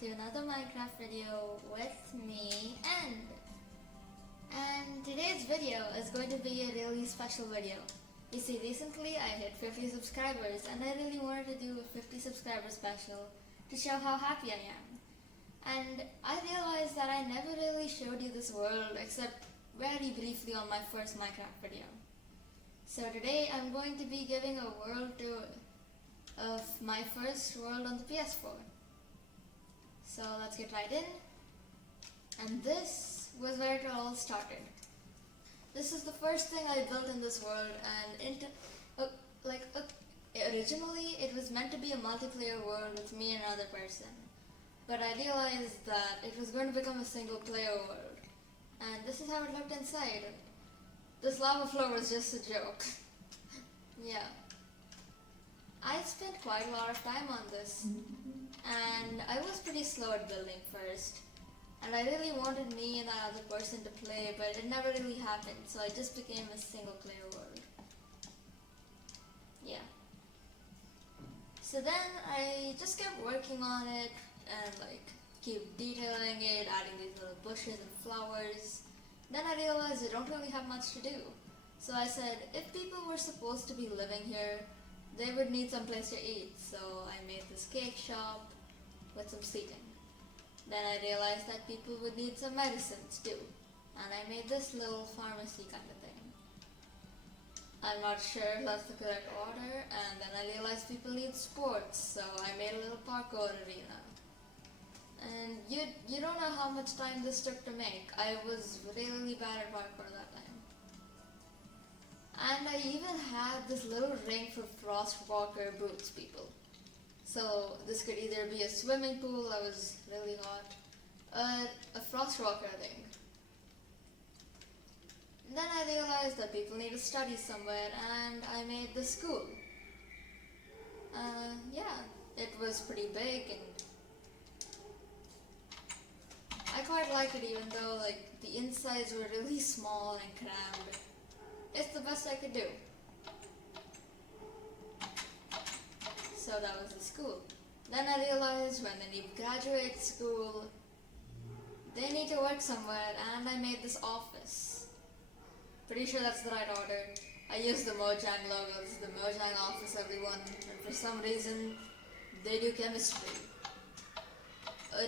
to another Minecraft video with me, and today's video is going to be a really special video. You see, recently I hit 50 subscribers and I really wanted to do a 50 subscriber special to show how happy I am. And I realized that I never really showed you this world except very briefly on my first Minecraft video. So today I'm going to be giving a world tour of my first world on the PS4. So let's get right in. And this was where it all started. This is the first thing I built in this world, and originally it was meant to be a multiplayer world with me and another person. But I realized that it was going to become a single player world. And this is how it looked inside. This lava floor was just a joke. Yeah. I spent quite a lot of time on this, and I was pretty slow at building first, and I really wanted me and that other person to play, but it never really happened, so it just became a single player world. Yeah. So then I just kept working on it, and keep detailing it, adding these little bushes and flowers. Then I realized I don't really have much to do. So I said, if people were supposed to be living here, they would need some place to eat, so I made this cake shop with some seating. Then I realized that people would need some medicines too, and I made this little pharmacy kind of thing. I'm not sure if that's the correct order, and then I realized people need sports, so I made a little parkour arena. And you don't know how much time this took to make. I was really bad at parkour that time. And I even had this little ring for Frostwalker boots, people. So this could either be a swimming pool that was really hot, a Frostwalker ring. And then I realized that people need to study somewhere, and I made the school. Yeah, it was pretty big, and I quite liked it, even though the insides were really small and crammed. It's the best I could do. So that was the school. Then I realized when they need to graduate school, they need to work somewhere, and I made this office. Pretty sure that's the right order. I used the Mojang logo. This is the Mojang office, everyone. And for some reason, they do chemistry.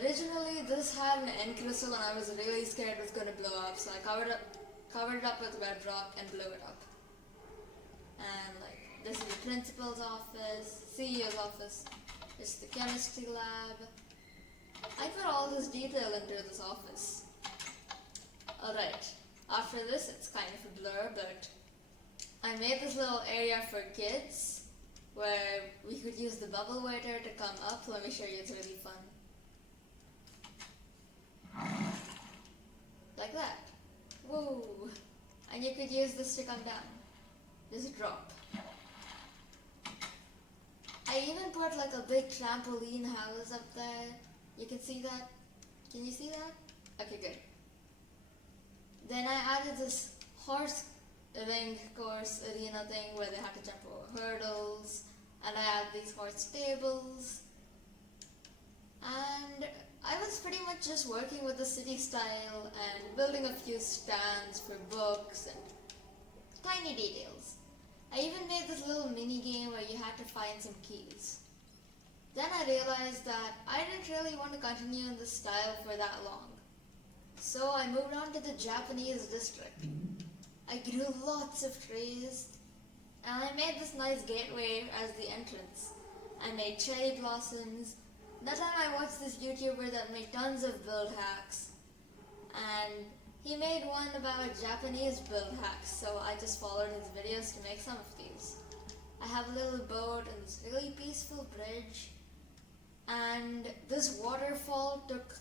Originally, this had an end crystal, and I was really scared it was going to blow up, so I covered it up with bedrock and blew it up. And this is the principal's office, CEO's office. It's the chemistry lab. I put all this detail into this office. Alright, after this it's kind of a blur, but I made this little area for kids where we could use the bubble waiter to come up. Let me show you, it's really fun. Like that. Whoa! And you could use this to come down. Just drop. I even put a big trampoline house up there. You can see that? Can you see that? Okay, good. Then I added this horse ring course arena thing where they had to jump over hurdles, and I added these horse stables. And I was pretty much just working with the city style and building a few stands for books and tiny details. I even made this little mini game where you had to find some keys. Then I realized that I didn't really want to continue in this style for that long. So I moved on to the Japanese district. I grew lots of trees, and I made this nice gateway as the entrance. I made cherry blossoms. That time I watched this YouTuber that made tons of build hacks, and he made one about Japanese build hacks, so I just followed his videos to make some of these. I have a little boat and this really peaceful bridge, and this waterfall took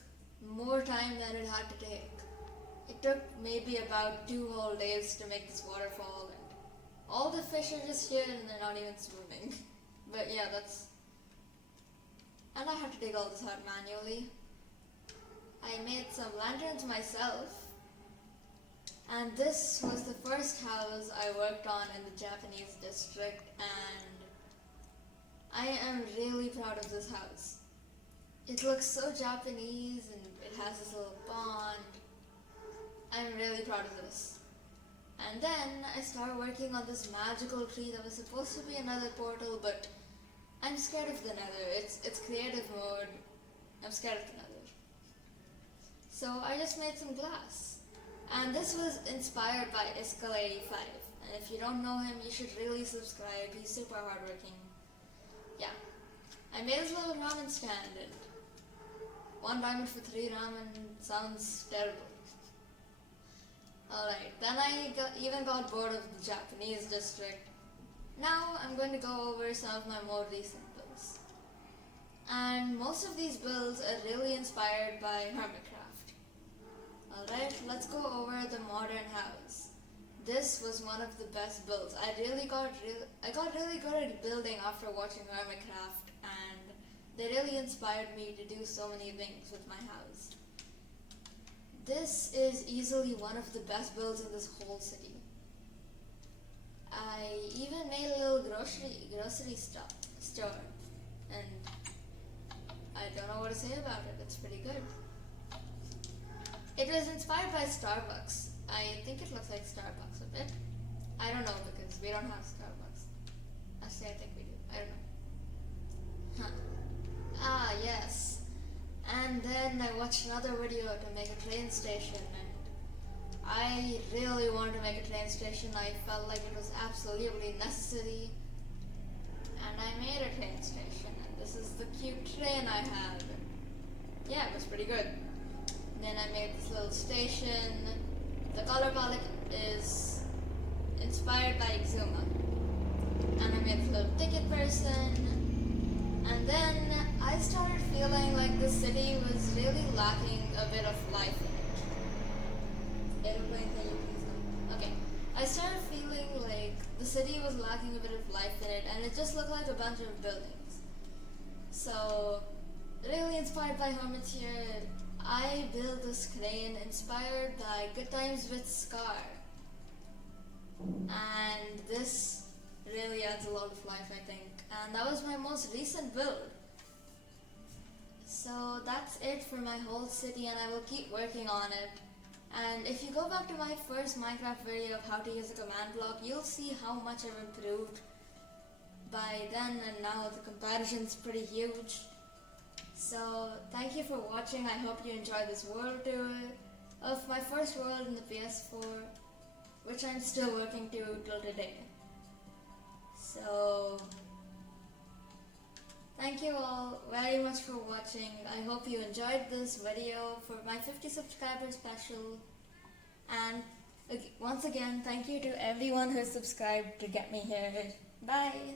more time than it had to take. It took maybe about 2 whole days to make this waterfall, and all the fish are just here and they're not even swimming. But yeah, and I had to dig all this out manually. I made some lanterns myself, and this was the first house I worked on in the Japanese district, and I am really proud of this house. It looks so Japanese and it has this little pond. I'm really proud of this. And then I started working on this magical tree that was supposed to be another portal, but I'm scared of the nether. It's creative mode. I'm scared of the nether. So I just made some glass. And this was inspired by Iskal85. And if you don't know him, you should really subscribe. He's super hardworking. Yeah. I made this little ramen stand and 1 diamond for 3 ramen sounds terrible. Alright, then I even got bored of the Japanese district. Now I'm going to go over some of my more recent builds. And most of these builds are really inspired by Hermitcraft. Alright, let's go over the modern house. This was one of the best builds. I got really good at building after watching Hermitcraft, and they really inspired me to do so many things with my house. This is easily one of the best builds in this whole city. I even made a little grocery store, and I don't know what to say about it. It's pretty good. It was inspired by Starbucks. I think it looks like Starbucks a bit. I don't know because we don't have Starbucks. Actually, I think we do. I don't know. Huh. Ah, yes. And then I watched another video to make a train station, and I really wanted to make a train station. I felt like it was absolutely necessary, and I made a train station, and this is the cute train I have. Yeah, it was pretty good. Then I made this little station. The color palette is inspired by Exuma, and I made this little ticket person. And then I started feeling like the city was really lacking a bit of life in it. Aeroplane, can you please go? Okay. I started feeling like the city was lacking a bit of life in it, and it just looked like a bunch of buildings. So, really inspired by Hermits here, I built this crane inspired by Good Times with Scar. And this really adds a lot of life, I think. And that was my most recent build. So that's it for my whole city, and I will keep working on it. And if you go back to my first Minecraft video of how to use a command block, you'll see how much I've improved by then and now. The comparison's pretty huge. So thank you for watching. I hope you enjoyed this world tour of my first world in the PS4, which I'm still working to till today. So thank you all very much for watching. I hope you enjoyed this video for my 50 subscriber special. And once again, thank you to everyone who subscribed to get me here. Bye!